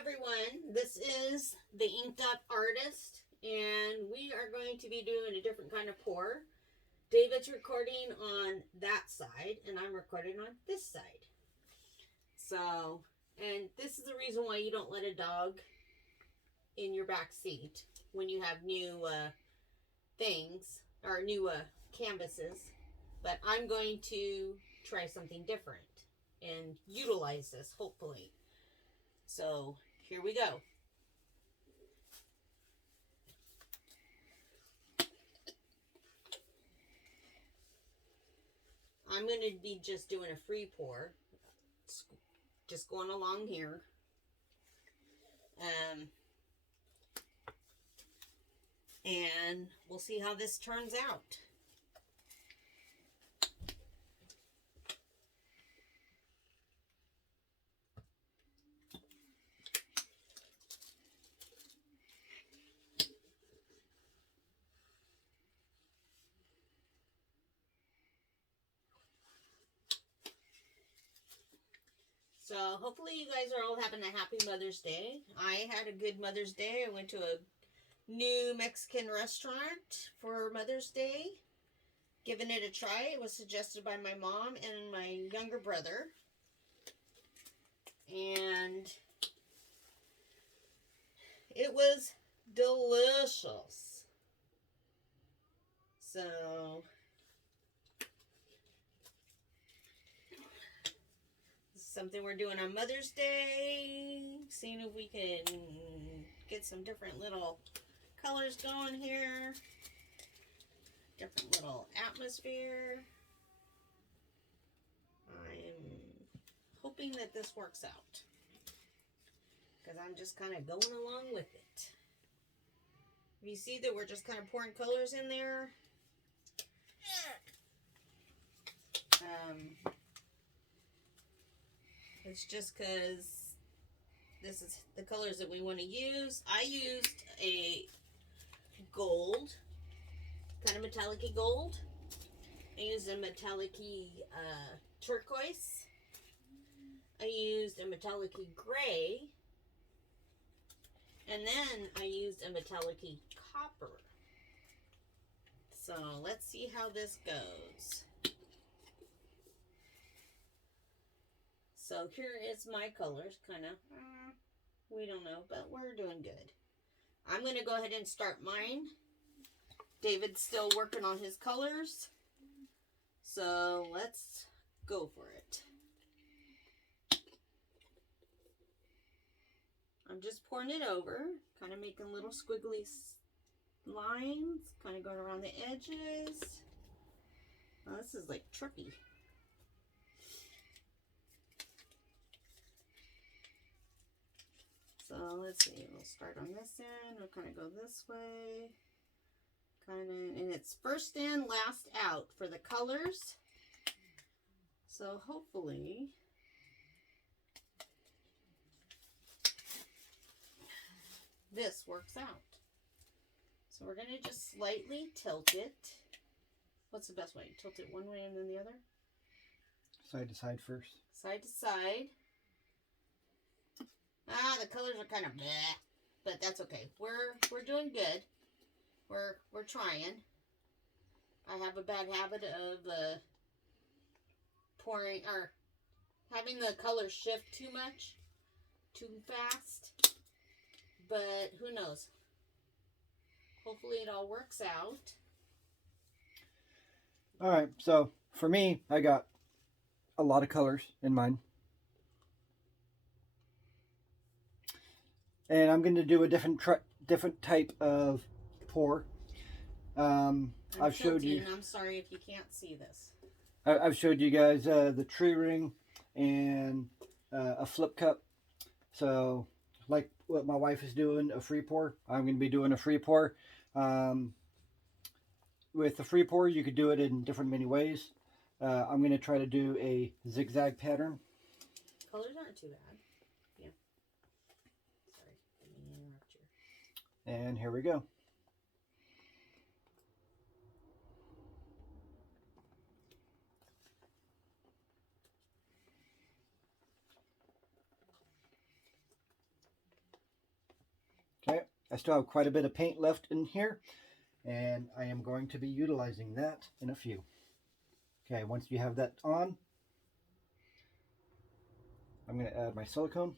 everyone, this is the Inked Up Artist, and we are going to be doing a different kind of pour. David's recording on that side, and I'm recording on this side. So, and this is the reason why you don't let a dog in your back seat when you have new things, or new canvases. But I'm going to try something different and utilize this, hopefully. So, here we go. I'm going to be just doing a free pour. Just going along here. And we'll see how this turns out. So hopefully you guys are all having a happy Mother's Day. I had a good Mother's Day. I went to a new Mexican restaurant for Mother's Day. Giving it a try. It was suggested by my mom and my younger brother. And it was delicious. So something we're doing on Mother's Day, seeing if we can get some different little colors going here, different little atmosphere. I'm hoping that this works out because I'm just kind of going along with it. You see that we're just kind of pouring colors in there. It's just because this is the colors that we want to use. I used a gold, kind of metallic-y gold. I used a metallic-y turquoise. I used a metallic-y gray. And then I used a metallic-y copper. So let's see how this goes. So here is my colors, kind of, we don't know, but we're doing good. I'm going to go ahead and start mine. David's still working on his colors. So let's go for it. I'm just pouring it over, kind of making little squiggly lines, kind of going around the edges. Oh, this is like trippy. So let's see, we'll start on this end, we'll kind of go this way, kind of, and it's first in, last out for the colors. So hopefully this works out. So we're going to just slightly tilt it. What's the best way? Tilt it one way and then the other? Side to side first. Side to side. The colors are kind of bleh, but that's okay. We're doing good. We're trying. I have a bad habit of pouring or having the colors shift too much, too fast. But who knows? Hopefully it all works out. All right, so for me, I got a lot of colors in mine. And I'm going to do a different type of pour. I've showed you. I'm sorry if you can't see this. I've showed you guys the tree ring and a flip cup. So, like what my wife is doing, a free pour, I'm going to be doing a free pour. With the free pour, you could do it in different many ways. I'm going to try to do a zigzag pattern. Colors aren't too bad. Yeah. Sorry, let me interrupt you. And here we go. I still have quite a bit of paint left in here, and I am going to be utilizing that in a few. Okay, once you have that on, I'm going to add my silicone.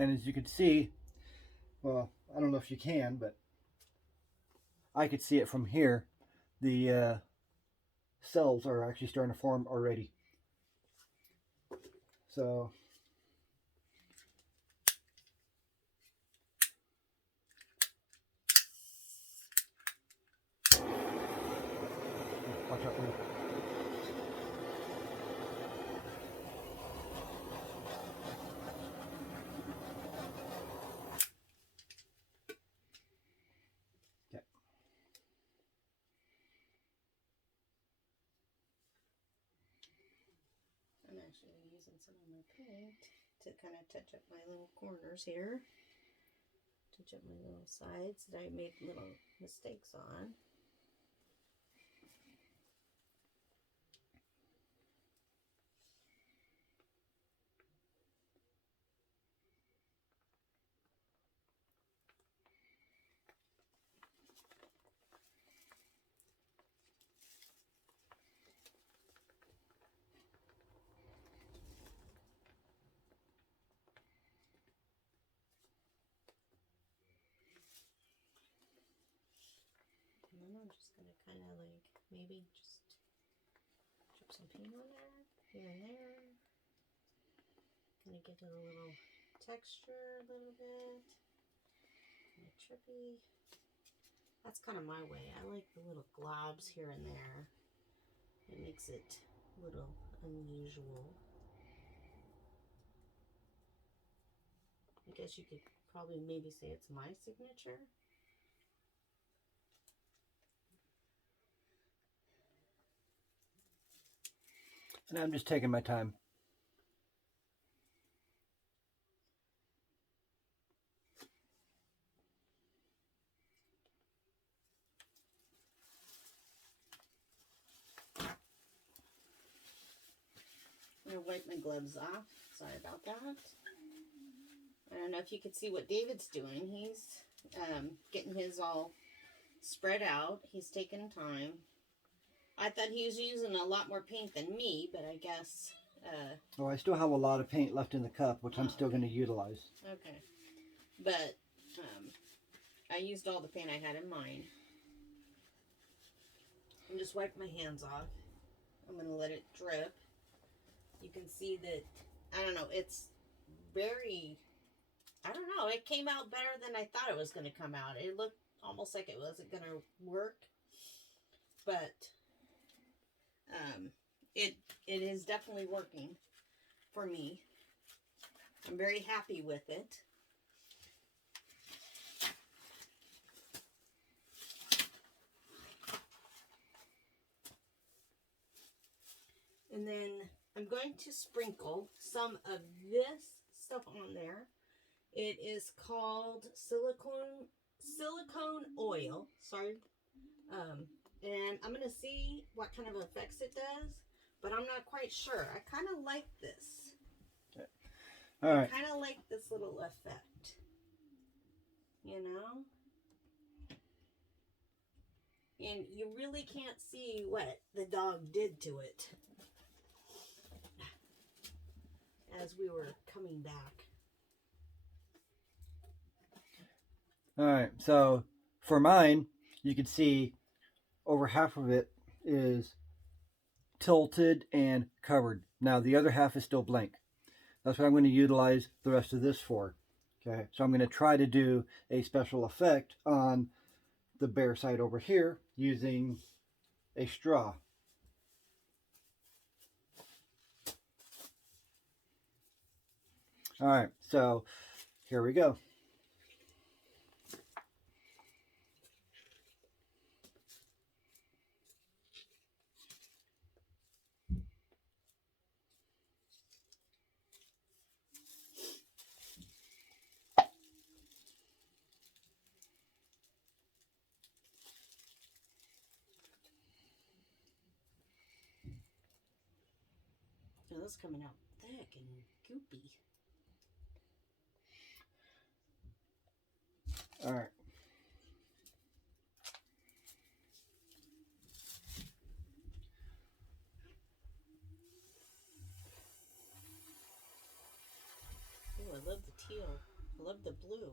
And as you can see, well, I don't know if you can, but I could see it from here. The cells are actually starting to form already. So watch out for it. Okay. I'm actually using some of my paint to kind of touch up my little corners here. Touch up my little sides that I made little mistakes on. And then I'm just going to kind of like maybe just drip some paint on there, here and there. Kind of give it a little texture a little bit. Kind of trippy. That's kind of my way. I like the little globs here and there. It makes it a little unusual. I guess you could probably maybe say it's my signature. And I'm just taking my time. I'm going to wipe my gloves off. Sorry about that. I don't know if you could see what David's doing. He's getting his all spread out. He's taking time. I thought he was using a lot more paint than me, but I guess... Well, I still have a lot of paint left in the cup, which I'm still going to utilize. Okay. But I used all the paint I had in mine. I'm just wiping my hands off. I'm going to let it drip. You can see that, I don't know, it's very, I don't know, it came out better than I thought it was going to come out. It looked almost like it wasn't going to work, but it is definitely working for me. I'm very happy with it. And then I'm going to sprinkle some of this stuff on there. It is called silicone oil. Sorry. And I'm going to see what kind of effects it does, but I'm not quite sure. I kind of like this. Okay. All right. I kind of like this little effect. You know? And you really can't see what the dog did to it as we were coming back. All right. So for mine, you can see over half of it is tilted and covered. Now the other half is still blank. That's what I'm going to utilize the rest of this for. Okay. So I'm going to try to do a special effect on the bare side over here using a straw. All right, so here we go. at this coming out thick and goopy. All right. Oh, I love the teal. I love the blue.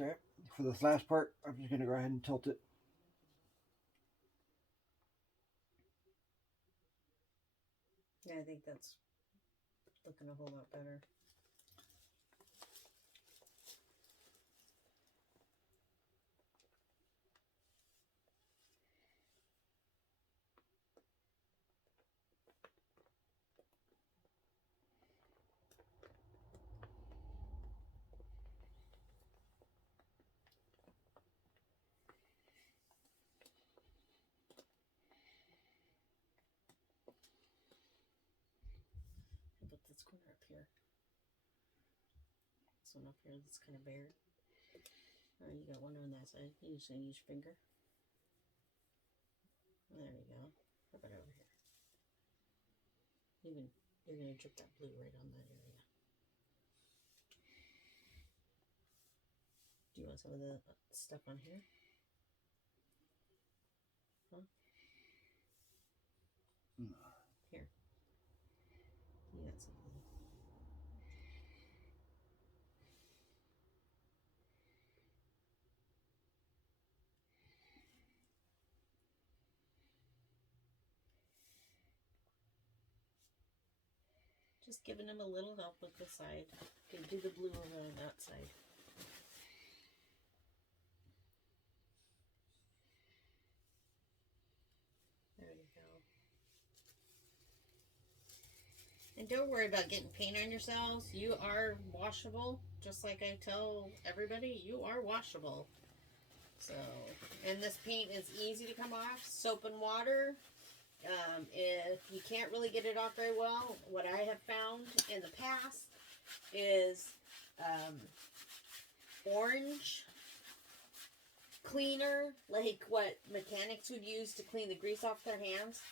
Okay. For this last part, I'm just going to go ahead and tilt it. Yeah, I think that's looking a whole lot better. How about this corner up here? This one up here that's kind of bare. Oh, you got one on that side. You just use your finger. There you go. How about over here? You're gonna drip that blue right on that area. Do you want some of the stuff on here? Huh? Here. You got some of these. Just giving him a little help with the side. You can do the blue over on that side. There you go. And don't worry about getting paint on yourselves. You are washable. Just like I tell everybody, you are washable. So, and this paint is easy to come off. Soap and water. If you can't really get it off very well, what I have found in the past is orange cleaner, like what mechanics would use to clean the grease off their hands.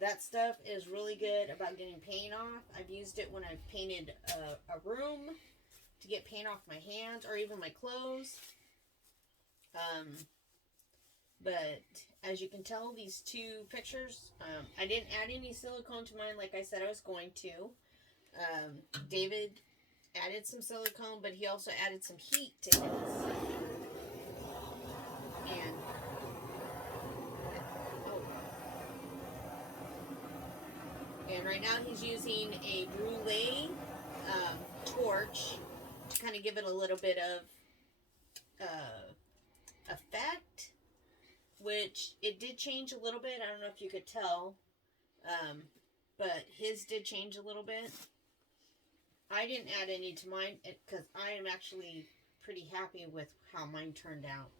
That stuff is really good about getting paint off. I've used it when I've painted a room to get paint off my hands or even my clothes. But as you can tell, these two pictures, I didn't add any silicone to mine like I said I was going to. David added some silicone, but he also added some heat to his. And right now he's using a brulee torch to kind of give it a little bit of effect, which it did change a little bit. I don't know if you could tell, but his did change a little bit. I didn't add any to mine because I am actually pretty happy with how mine turned out.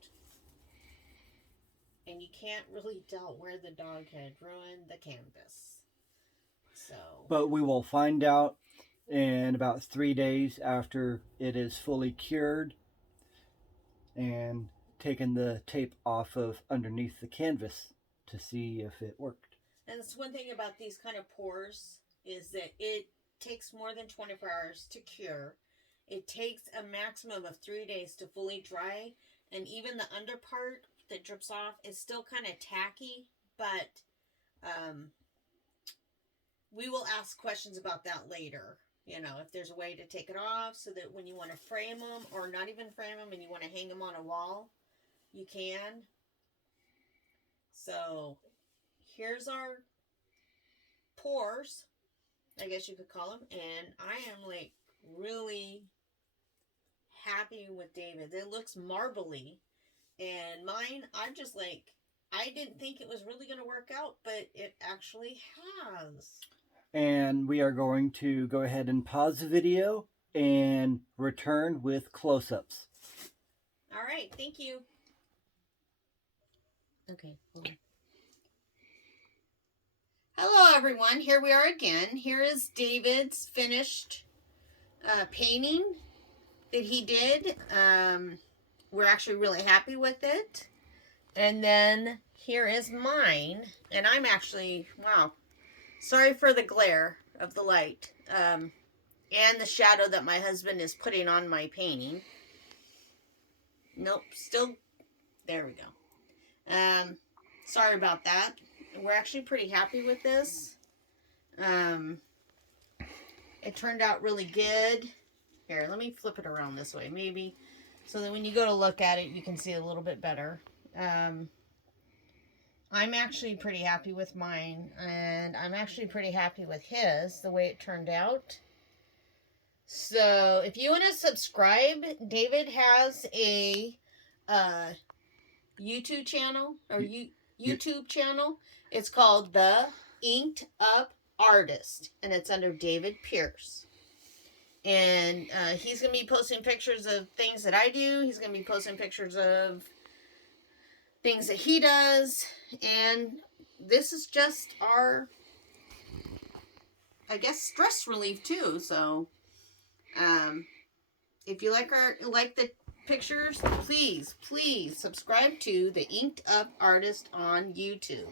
And you can't really tell where the dog had ruined the canvas. So, But we will find out in about 3 days after it is fully cured and taken the tape off of underneath the canvas to see if it worked. and that's one thing about these kind of pours is that it takes more than 24 hours to cure. It takes a maximum of 3 days to fully dry, and even the under part that drips off is still kind of tacky, but we will ask questions about that later. You know, if there's a way to take it off so that when you want to frame them or not even frame them and you want to hang them on a wall, you can. So here's our pours, I guess you could call them. And I am like really happy with David. It looks marbly. And mine, I'm just like, I didn't think it was really going to work out, but it actually has. And we are going to go ahead and pause the video and return with close-ups. All right, thank you. Okay, hold on. Hello, everyone. Here we are again. Here is David's finished painting that he did. We're actually really happy with it. And then here is mine. And I'm actually, wow, sorry for the glare of the light and the shadow that my husband is putting on my painting. Nope, still, there we go. Sorry about that. We're actually pretty happy with this. It turned out really good. Here, let me flip it around this way, maybe, so that when you go to look at it, you can see a little bit better. I'm actually pretty happy with mine, and I'm actually pretty happy with his, the way it turned out. So, if you want to subscribe, David has a YouTube channel, or YouTube channel. It's called The Inked Up Artist, and it's under David Pierce. And he's going to be posting pictures of things that I do. He's going to be posting pictures of things that he does. And this is just our, I guess, stress relief too. So if you like the pictures, please subscribe to The Inked Up Artist on YouTube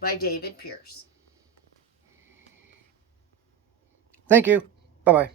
by David Pierce. Thank you. Bye-bye.